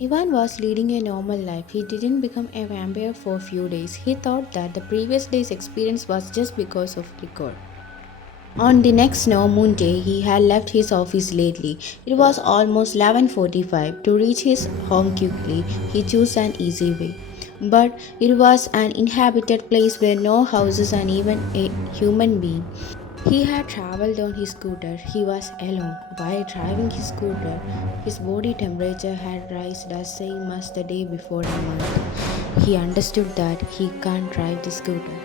Ivan was leading a normal life. He didn't become a vampire for a few days. He thought that the previous day's experience was just because of liquor. On the next snow moon day, he had left his office lately. It was almost 11:45. To reach his home quickly, he chose an easy way. But it was an inhabited place where no houses and even a human being. He had traveled on his scooter. He was alone. While driving his scooter, his body temperature had risen the same as the day before a month. He understood that he can't drive the scooter.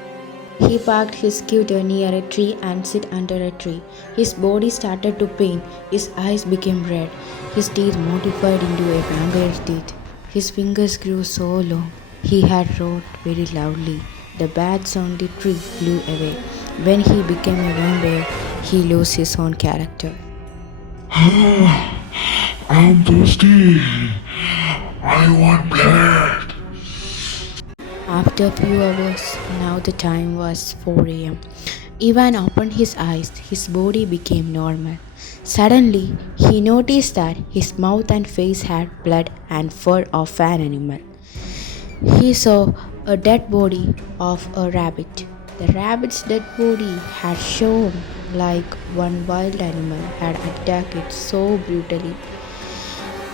He parked his scooter near a tree and sat under a tree. His body started to pain. His eyes became red. His teeth modified into a vampire's teeth. His fingers grew so long. He had roared very loudly. The bats on the tree flew away. When he became a vampire, he lost his own character. I'm thirsty. I want blood. After a few hours, now the time was 4 a.m. Ivan opened his eyes, his body became normal. Suddenly, he noticed that his mouth and face had blood and fur of an animal. He saw a dead body of a rabbit. The rabbit's dead body had shown like one wild animal had attacked it so brutally.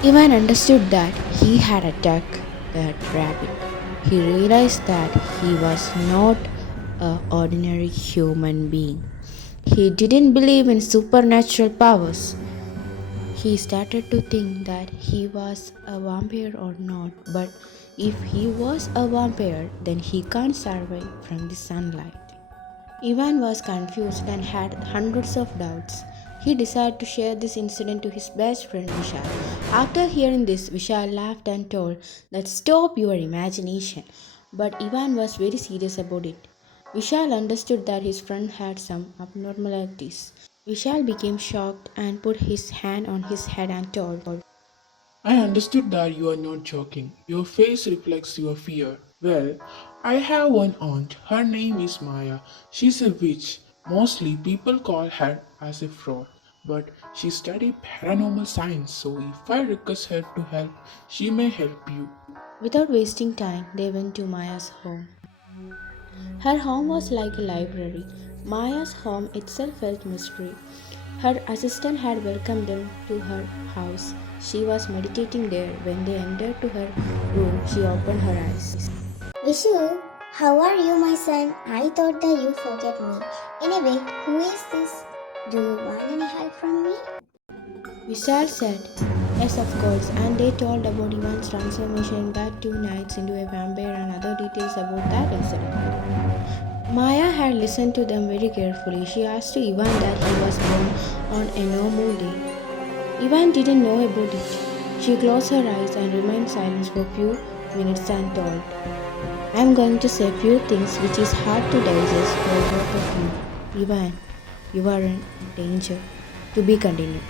Ivan understood that he had attacked that rabbit. He realized that he was not an ordinary human being. He didn't believe in supernatural powers. He started to think that he was a vampire or not, but if he was a vampire, then he can't survive from the sunlight. Ivan was confused and had hundreds of doubts. He decided to share this incident to his best friend Vishal. After hearing this, Vishal laughed and told that stop your imagination. But Ivan was very serious about it. Vishal understood that his friend had some abnormalities. Vishal became shocked and put his hand on his head and told, I understood that you are not joking. Your face reflects your fear. Well, I have one aunt. Her name is Maya. She's a witch. Mostly people call her as a fraud. But she studied paranormal science, so if I request her to help, she may help you. Without wasting time, they went to Maya's home. Her home was like a library. Maya's home itself felt mystery. Her assistant had welcomed them to her house. She was meditating there. When they entered to her room, she opened her eyes. Vishu, how are you, my son? I thought that you forget me. Anyway, who is this? Do you want any help from me? Vishal said, yes, of course, and they told about Ivan's transformation in that 2 nights into a vampire and other details about that incident. Maya had listened to them very carefully. She asked to Ivan that he was born on a normal day. Ivan didn't know about it. She closed her eyes and remained silent for a few minutes and told, I am going to say a few things which is hard to digest for both of you. Ivan, you are in danger. To be continued.